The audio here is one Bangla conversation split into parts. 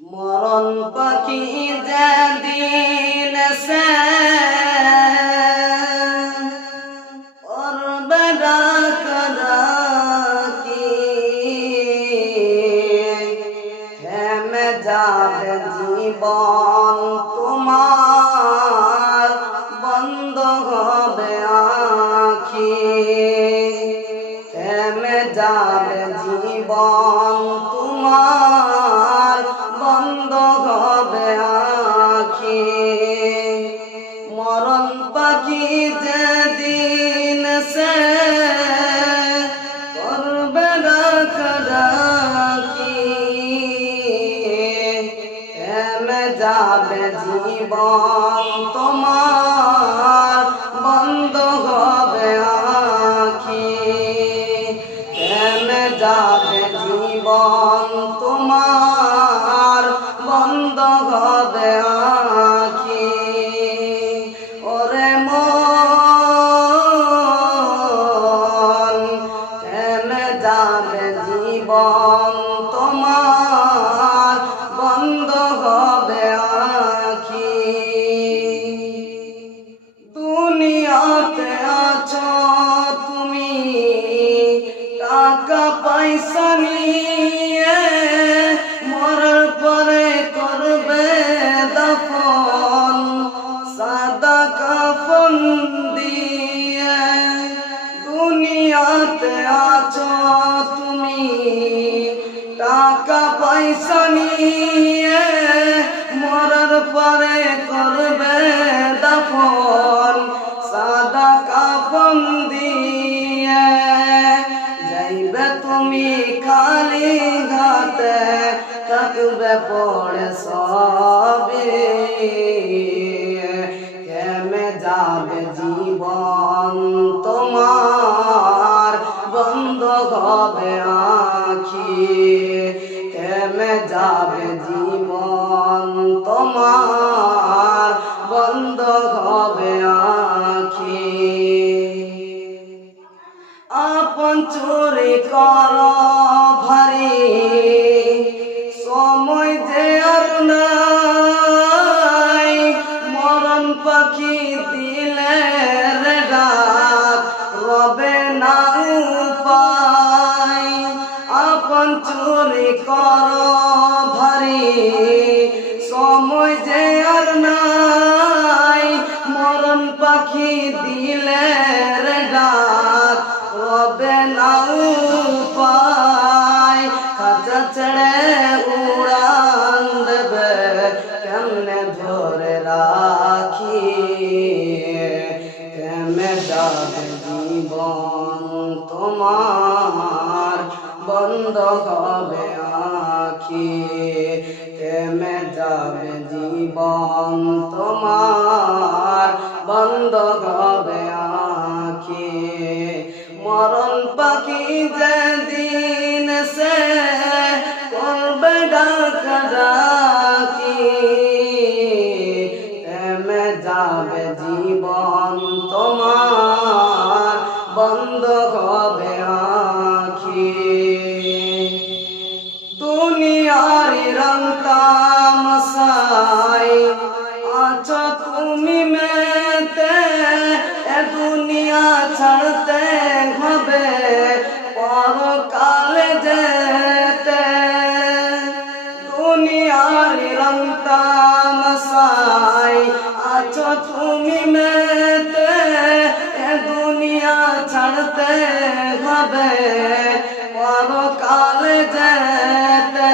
মরণ পাখি যেদিন সে করবে ডাকাডাকি থেমে যাবে জীবন জীবন তোমার বন্ধ হবে আখি। থেমে যাবে জীবন তোমার? পয়সা নিয়ে মরার পরে করবে দফন, সাদা কাফন দিয়ে দুনিয়াতে আছো তুমি। টাকা পয়সা নিয়ে মরার পরে ঘাতে থাকবে পড়ে সবে কেমে যাবে জীবন তোমার? বন্ধ হবে আখি। কেমে যাবে জীবন তোমার? বন্ধ হবে আখি। আপন চুরি কর সময় যে আর নাই, মরণ পাখি দিলে ডাক, রবে না উপায় খাঁচা ছেড়ে উড়ান দেবে, কেমনে ধরে রাখি, কেমনে যাবে জীবন তোমার, বন্ধ হবে আখি কেমে যাবে জীবন তোমার, বন্ধ হবে আখি। মরণ পাখি যেদিন সে করবে ডাকা থেমে যাবে জীবন তোমার আছো তুমি মেতে, এ দুনিয়া ছাড়তে হবে, পরকালে যেতে। দুনিয়ার রং তামসাই আছো তুমি মেতে, এ দুনিয়া ছাড়তে হবে, পরকালে যেতে।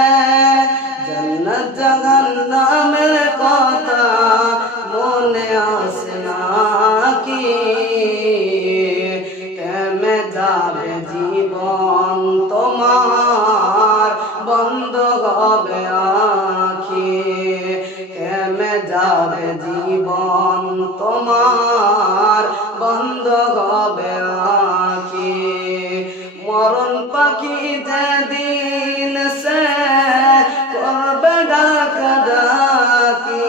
জন্নত জাহান্নামের কথা আমার বন্ধ হবে আঁকি মরণ পাখিতে দিন সে করবে ডাকা ডাকি,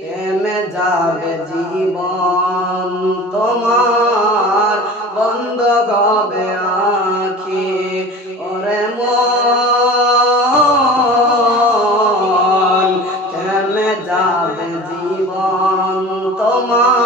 থেমে যাবে জীবন তোমার বন্ধ হবে আঁখি। Allah.